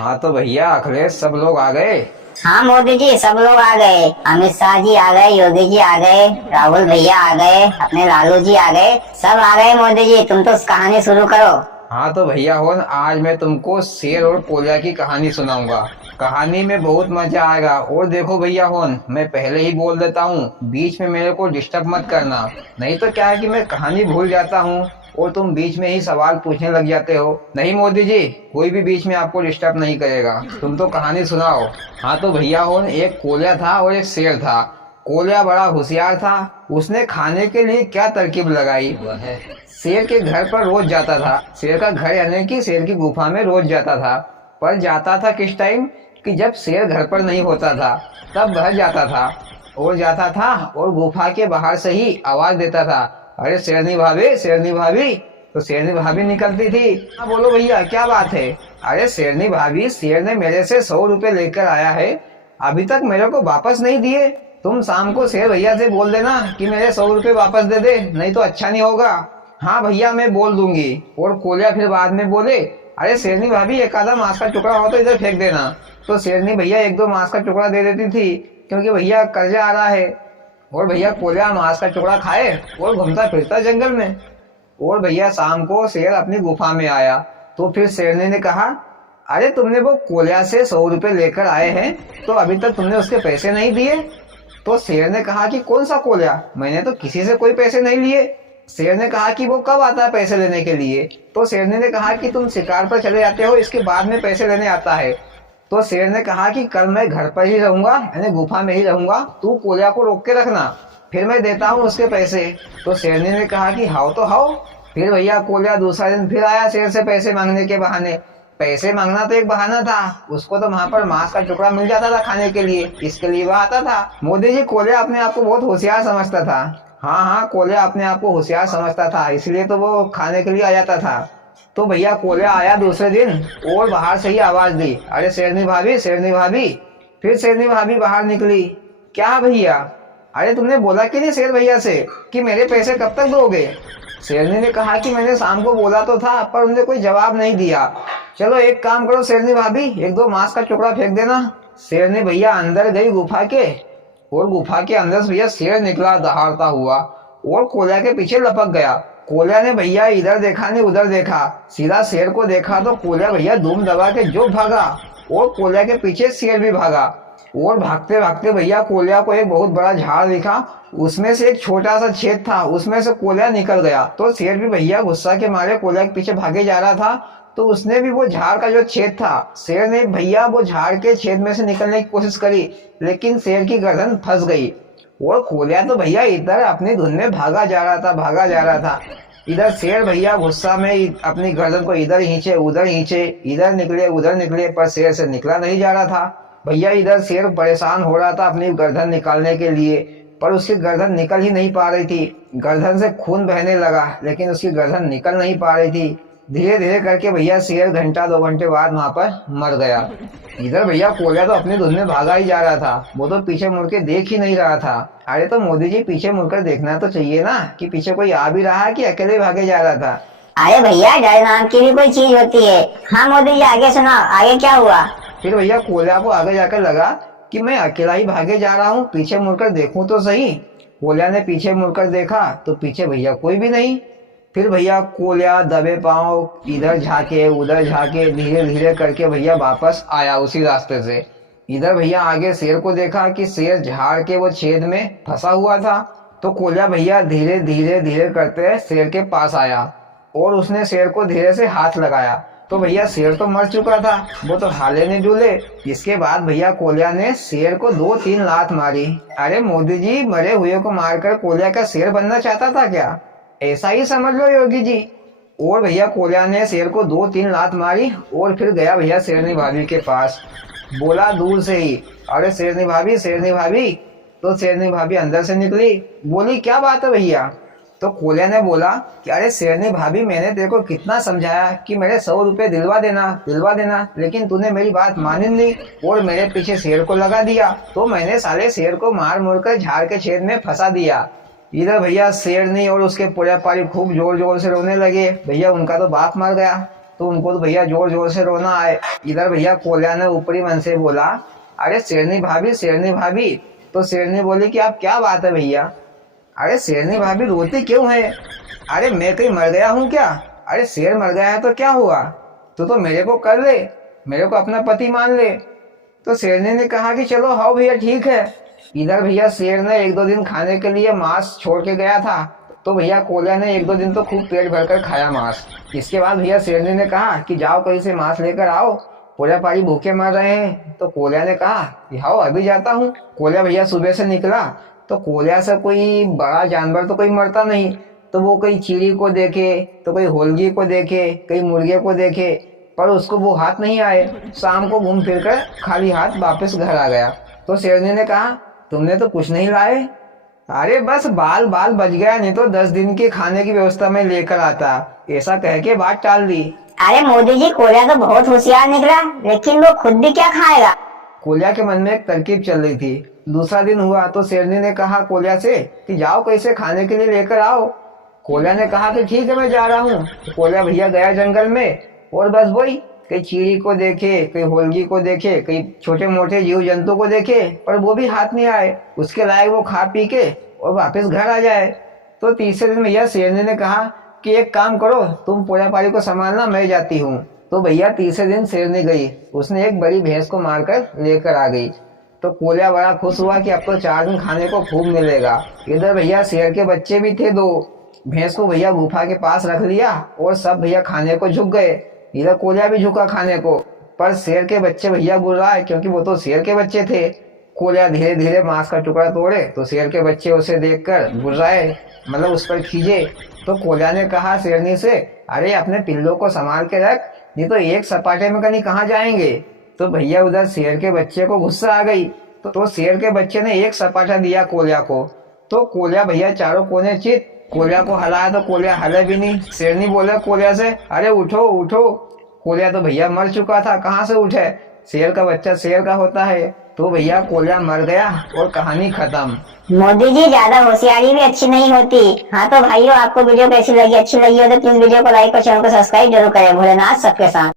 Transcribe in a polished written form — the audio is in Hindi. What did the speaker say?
हाँ तो भैया अखिलेश सब लोग आ गए। हाँ मोदी जी, सब लोग आ गए। अमित शाह जी आ गए, योगी जी आ गए, राहुल भैया आ गए, अपने लालू जी आ गए, सब आ गए। मोदी जी तुम तो कहानी शुरू करो। हाँ तो भैया हो न, आज मैं तुमको शेर और कोयला की कहानी सुनाऊंगा। कहानी में बहुत मजा आएगा। और देखो भैया होन, मैं पहले ही बोल देता हूँ, बीच में मेरे को डिस्टर्ब मत करना। नहीं तो क्या है कि मैं कहानी भूल जाता हूँ और तुम बीच में ही सवाल पूछने लग जाते हो। नहीं मोदी जी, कोई भी बीच में आपको डिस्टर्ब नहीं करेगा। तुम तो कहानी सुनाओ। हाँ तो भैया होन, एक कोयला था और एक शेर था। कोयला बड़ा होशियार था। उसने खाने के लिए क्या तरकीब लगाई, शेर के घर पर रोज जाता था। शेर का घर यानी कि शेर की गुफा में रोज जाता था। पर जाता था किस टाइम, कि जब शेर घर पर नहीं होता था तब वह जाता था। और जाता था और गुफा के बाहर से ही आवाज देता था, अरे शेरनी भाभी, शेरनी भाभी। तो शेरनी भाभी निकलती थी। हाँ बोलो भैया, क्या बात है। अरे शेरनी भाभी, शेर ने मेरे से 100 रुपए लेकर आया है, अभी तक मेरे को वापस नहीं दिए। तुम शाम को शेर भैया से बोल देना कि मेरे 100 रुपए वापस दे दे, नहीं तो अच्छा नहीं होगा। हाँ भैया, मैं बोल दूंगी। और कोलिया फिर बाद में बोले, अरे शेरनी भाभी, एक आधा मांस का टुकड़ा हो तो इधर फेंक देना। तो शेरनी भैया एक दो मांस का टुकड़ा दे देती थी, क्योंकि भैया कर्जा आ रहा है। और भैया कोलिया मांस का टुकड़ा खाए और घूमता फिरता जंगल में। और भैया शाम को शेर अपनी गुफा में आया। तो फिर शेरनी ने कहा, अरे तुमने वो कोलिया से 100 रुपए लेकर आए हैं, तो अभी तक तुमने उसके पैसे नहीं दिए। तो शेर ने कहा कि कौन सा कोलिया, मैंने तो किसी से कोई पैसे नहीं लिए। शेर ने कहा कि वो कब आता है पैसे लेने के लिए। तो शेरनी ने कहा कि तुम शिकार पर चले जाते हो, इसके बाद में पैसे लेने आता है। तो शेर ने कहा कि कल मैं घर पर ही रहूंगा, यानी गुफा में ही रहूंगा, तू कोलिया को रोक के रखना, फिर मैं देता हूँ उसके पैसे। तो शेरनी ने कहा कि हाओ तो हाओ। फिर भैया कोलिया दूसरा दिन फिर आया शेर से पैसे मांगने के बहाने। पैसे मांगना तो एक बहाना था, उसको तो वहां पर मांस का टुकड़ा मिल जाता था खाने के लिए, इसके लिए वह आता था। मोदी जी, कोलिया अपने आप को बहुत होशियार समझता था। हाँ हाँ, कोलिया अपने आप को होशियार समझता था, इसलिए तो वो खाने के लिए आ जाता था। तो भैया कोलिया आया दूसरे दिन और बाहर से ही आवाज दी, अरे शेरनी भाभी, शेरनी भाभी। फिर शेरनी भाभी बाहर निकली। क्या भैया, अरे तुमने बोला कि नहीं शेर भैया से कि मेरे पैसे कब तक दोगे। शेरनी ने कहा कि मैंने शाम को बोला तो था, पर उन्होंने कोई जवाब नहीं दिया। चलो एक काम करो शेरनी भाभी, एक दो मांस का टुकड़ा फेंक देना। शेरनी भैया अंदर गई गुफा के, और गुफा के अंदर से भैया शेर निकला दहाड़ता हुआ और कोलिया के पीछे लपक गया। कोलिया ने भैया इधर देखा नहीं उधर देखा, सीधा शेर को देखा तो कोलिया भैया धूम दबा के जो भागा, और कोलिया के पीछे शेर भी भागा। और भागते भागते भैया कोलिया को एक बहुत बड़ा झाड़ दिखा, उसमें से एक छोटा सा छेद था, उसमें से कोलिया निकल गया। तो शेर भी भैया गुस्सा के मारे कोलिया के पीछे भागे जा रहा था, तो उसने भी वो झाड़ का जो छेद था, शेर ने भैया वो झाड़ के छेद में से निकलने की कोशिश करी, लेकिन शेर की गर्दन फंस गई। और कोलिया तो भैया इधर अपनी धुन में भागा जा रहा था, भागा जा रहा था। इधर शेर भैया गुस्सा में अपनी गर्दन को इधर खींचे उधर खींचे, इधर निकले उधर निकले, पर शेर से निकला नहीं जा रहा था। भैया इधर शेर परेशान हो रहा था अपनी गर्दन निकालने के लिए, पर उसकी गर्दन निकल ही नहीं पा रही थी। गर्दन से खून बहने लगा, लेकिन उसकी गर्दन निकल नहीं पा रही थी। धीरे धीरे करके भैया शेर घंटा 2 घंटे बाद वहां पर मर गया। इधर भैया कोलिया तो अपनी धुन में भागा ही जा रहा था, वो तो पीछे मुड़ के देख ही नहीं रहा था। अरे तो मोदी जी, पीछे मुड़कर देखना तो चाहिए ना कि पीछे कोई आ भी रहा है कि अकेले भागे जा रहा था। अरे भैया, डर नाम की भी कोई चीज होती है। हाँ मोदी जी, आगे सुनाओ, आगे क्या हुआ। फिर भैया कोलिया को आगे जाकर लगा कि मैं अकेला ही भागे जा रहा हूँ, पीछे मुड़कर देखूं तो सही। कोलिया ने पीछे मुड़कर देखा तो पीछे भैया कोई भी नहीं। फिर भैया कोलिया दबे पांव इधर झाके उधर झाके धीरे धीरे करके भैया वापस आया उसी रास्ते से। इधर भैया आगे शेर को देखा कि शेर झाड़ के वो छेद में फंसा हुआ था। तो कोलिया भैया धीरे धीरे धीरे करते शेर के पास आया और उसने शेर को धीरे से हाथ लगाया। तो भैया शेर तो मर चुका था, वो तो हाले ने डूले। इसके बाद भैया कोलिया ने शेर को 2-3 लात मारी। अरे मोदी जी, मरे हुए को मारकर कोलिया का शेर बनना चाहता था क्या, ऐसा ही समझ लो योगी जी। और भैया कोलिया ने शेर को 2-3 लात मारी और फिर गया भैया शेरनी भाभी के पास। बोला दूर से ही, अरे शेरनी भाभी, शेरनी भाभी। तो शेरनी भाभी अंदर से निकली, बोली क्या बात है भैया। तो कोलिया ने बोला कि अरे शेरनी भाभी, मैंने तेरे को कितना समझाया कि मेरे 100 रुपए दिलवा देना, लेकिन तूने मेरी बात मानी नहीं और मेरे पीछे शेर को लगा दिया। तो मैंने साले शेर को मार मुड़ कर झाड़ के छेद में फंसा दिया। इधर भैया शेरनी और उसके पूरा पारी खूब जोर जोर से रोने लगे, भैया उनका तो बाप मर गया। तो उनको तो भैया जोर जोर से रोना आए। इधर भैया कोल्या ने ऊपरी मन से बोला, अरे शेरनी भाभी। तो शेरनी बोली कि आप क्या बात है भैया, अरे शेरनी भाभी रोती क्यों है? अरे मैं कहीं मर गया हूँ क्या? अरे शेर मर गया है तो क्या हुआ, तू तो मेरे को कर ले, मेरे को अपना पति मान ले। तो शेरनी ने कहा कि चलो हाँ भैया ठीक है। इधर भैया शेर ने 1-2 दिन खाने के लिए मांस छोड़ के गया था, तो भैया कोल्या ने 1-2 दिन तो खूब पेट भरकर खाया मांस। इसके बाद भैया शेरनी ने कहा कि जाओ कहीं से मांस लेकर आओ, पोला पारी भूखे मर रहे हैं। तो कोल्या ने कहा कि हाँ अभी जाता हूँ। कोल्या भैया सुबह से निकला तो कोल्या से कोई बड़ा जानवर तो कोई मरता नहीं, तो वो कहीं चिड़ी को देखे तो कोई होलगी को देखे, कहीं मुर्गे को देखे, पर उसको वो हाथ नहीं आए। शाम को घूम फिर कर खाली हाथ वापस घर आ गया। तो शेरनी ने कहा तुमने तो कुछ नहीं लाए। अरे बस बाल बच गया, नहीं तो 10 दिन के खाने की व्यवस्था में लेकर आता, ऐसा कह के बात टाल दी। अरे मोदी जी, कोल्या तो बहुत होशियार निकला, लेकिन वो खुद भी क्या खाएगा? कोल्या के मन में एक तरकीब चल रही थी। दूसरा दिन हुआ तो शेरनी ने कहा कोल्या से कि जाओ कैसे खाने के लिए लेकर आओ। कोल्या ने कहा कि ठीक है मैं जा रहा हूँ। तो कोल्या भैया गया जंगल में और बस वही कई चीड़ी को देखे, कई होलगी को देखे, कई छोटे मोटे जीव जंतु को देखे, पर वो भी हाथ नहीं आए उसके लायक वो खा पी के और वापस घर आ जाए। तो तीसरे दिन भैया शेरनी ने कहा कि एक काम करो, तुम पोया पारी को संभालना, मैं जाती हूँ। तो भैया तीसरे दिन शेरनी गई, उसने एक बड़ी भैंस को मारकर लेकर आ गई। तो कोल्या बड़ा खुश हुआ कि अब तो 4 दिन खाने को खूब मिलेगा। इधर भैया शेर के बच्चे भी थे 2, भैंस को भैया गुफा के पास रख लिया और सब भैया खाने को झुक गए। इधर कोल्या भी झुका खाने को, पर शेर के बच्चे भैया गुर्राए क्योंकि वो तो शेर के बच्चे थे। कोल्या धीरे धीरे मांस का टुकड़ा तोड़े तो शेर के बच्चे उसे देखकर गुर्राए, मतलब उस पर खींचे। तो कोल्या ने कहा शेरनी से, अरे अपने पिल्लों को संभाल के रख, नहीं तो एक सपाटे में कहीं कहाँ जाएंगे। तो भैया उधर शेर के बच्चे को गुस्सा आ गई, तो शेर के बच्चे ने एक सपाटा दिया कोल्या को। तो कोल्या भैया चारों कोने चित, कोल्या को हलाया तो कोल्या हिले भी नहीं। शेरनी बोला कोल्या से, अरे उठो उठो। कोल्या तो भैया मर चुका था, कहाँ से उठे, शेर का बच्चा शेर का होता है। तो भैया कोल्या मर गया और कहानी खत्म। मोदी जी, ज्यादा होशियारी भी अच्छी नहीं होती। हाँ तो भाइयों, आपको वीडियो कैसी लगी? अच्छी लगी हो तो प्लीज वीडियो को लाइक और चैनल को सब्सक्राइब जरूर करें। भोलेनाथ सबके साथ।